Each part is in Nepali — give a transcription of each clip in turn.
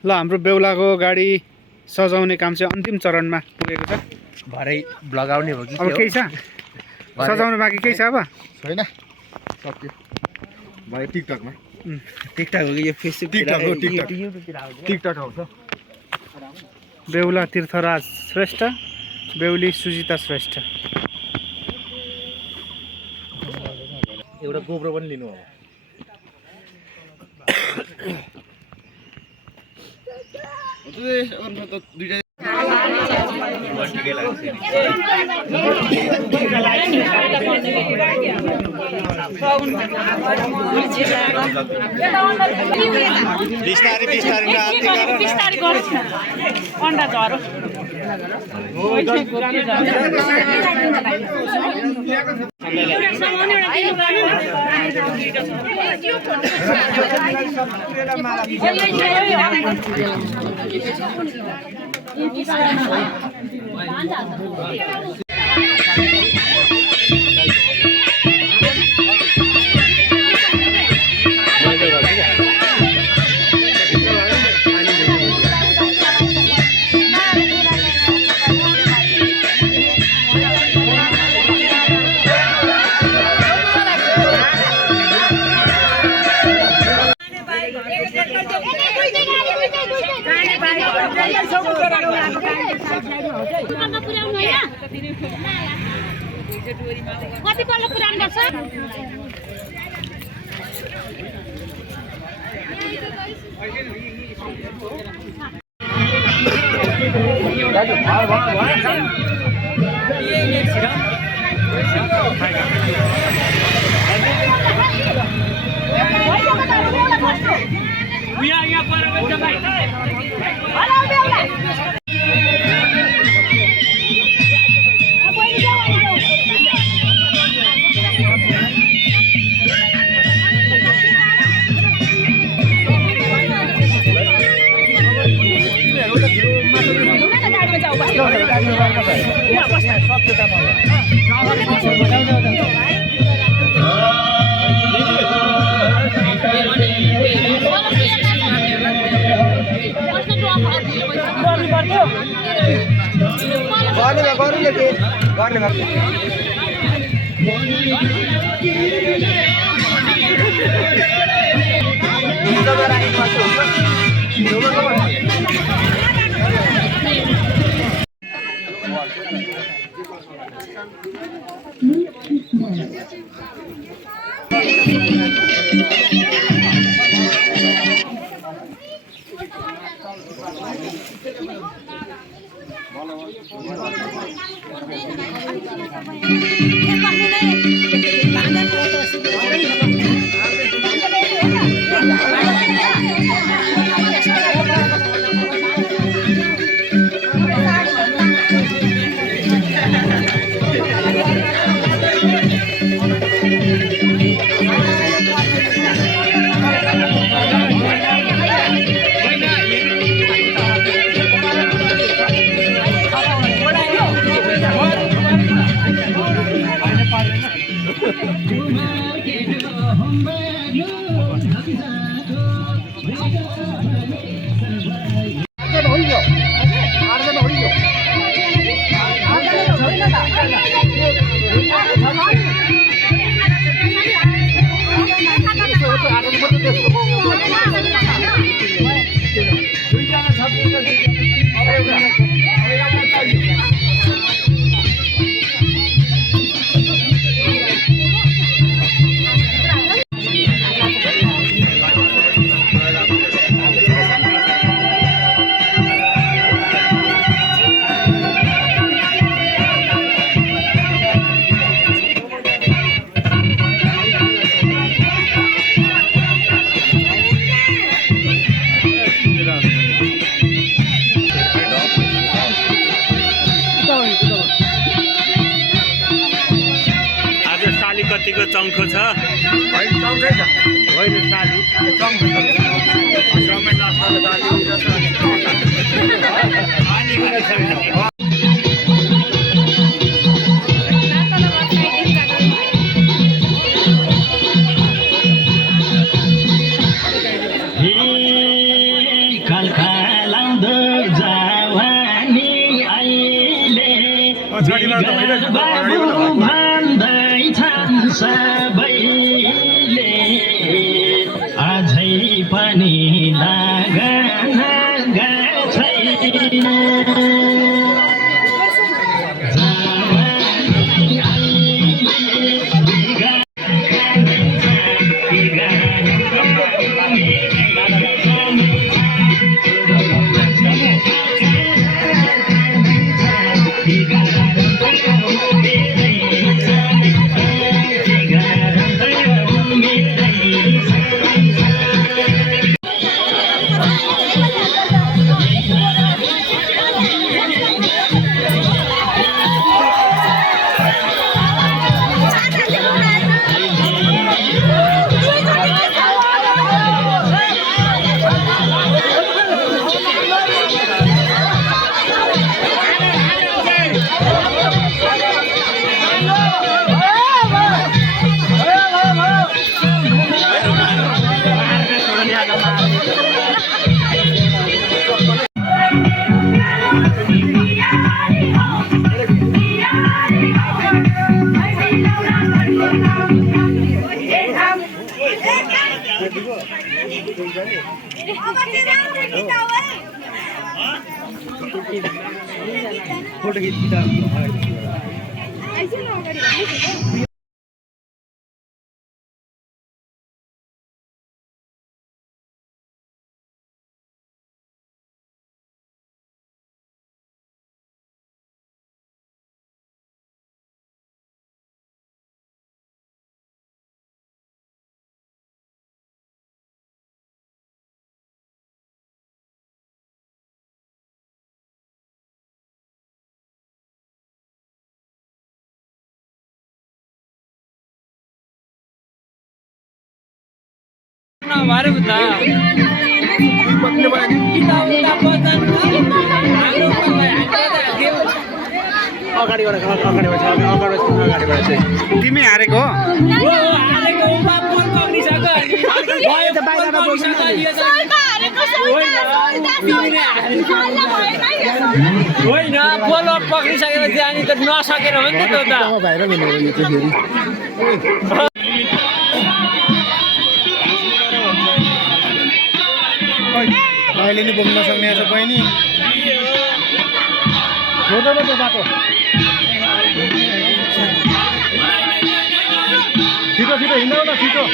ल हाम्रो बेहुलाको गाडी सजाउने काम चाहिँ अन्तिम चरणमा पुगेको छ। भरै ब्लग आउने हो कि अब केही छ सजाउनु बाँकी केही छ अब छैन सक्यो भरे टिकटकमा टिकटक हो कि यो फेसबुक टिकटक आउँछ। बेहुला तीर्थराज श्रेष्ठ बेहुली सुजिता श्रेष्ठ। एउटा गोब्रो पनि लिनु हो। अन्डा झरो कति कल पुरानो गर्छ कतिको चङ्खो छ होइन चङ्खै छ होइन साली चङ्खो छ खलखलाउँदो जवानी अहिले बाबु भन्दैछन् सबैले अझै पनि लगन छैन फोटो खिच्दा तिमी हारेको होइन पोलो पक्रिसकेपछि अनि त नसकेर हो नि त अहिले नि बोक्न सक्ने छ बहिनी छोड्दैन त्यो बाटो छिटो छिटो हिँड्नु न छिटो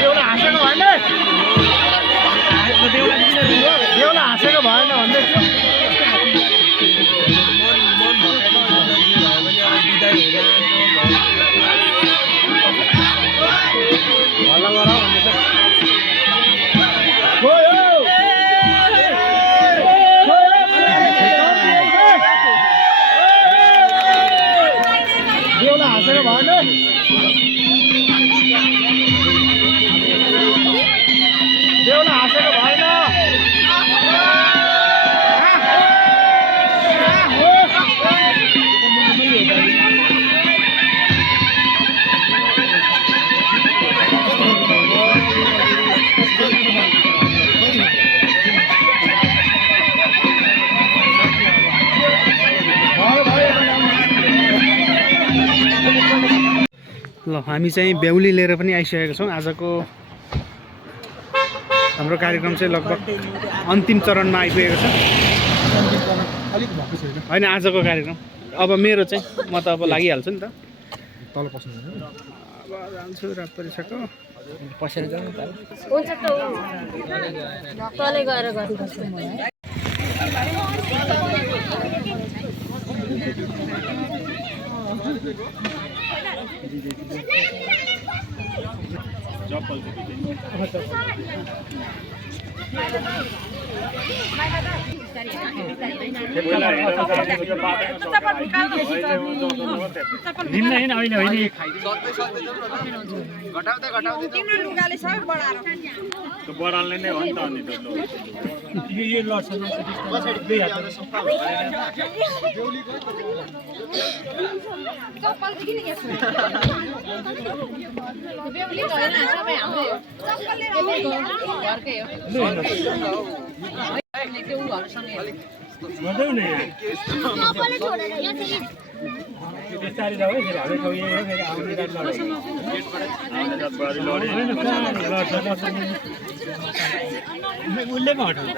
देउला हाँसेको भएन देउला हाँसेको भएन भन्दैछु देउला हाँसेको भएन देउला हाँसेको भएन ल हामी चाहिँ बेहुली लिएर पनि आइसकेका छौँ। आजको हाम्रो कार्यक्रम चाहिँ लगभग अन्तिम चरणमा आइपुगेको छ। होइन आजको कार्यक्रम अब मेरो चाहिँ म त अब लागिहाल्छु नि त तल पस्नु अब जान्छु रात परिसक्यो पसेर जाउँ त हुन्छ त तलै गएर गर्नुपर्छ तिम्रो लुगाले सबै बढाएर बडाल्ने नै हो नि त अनि त यो लड्छ दुई हात भन्दै नि बिस्तारै जाऊ है फेरि हाम्रो ठाउँ यही हो फेरि आउने जात लड्छ उसले पो हटाउँछ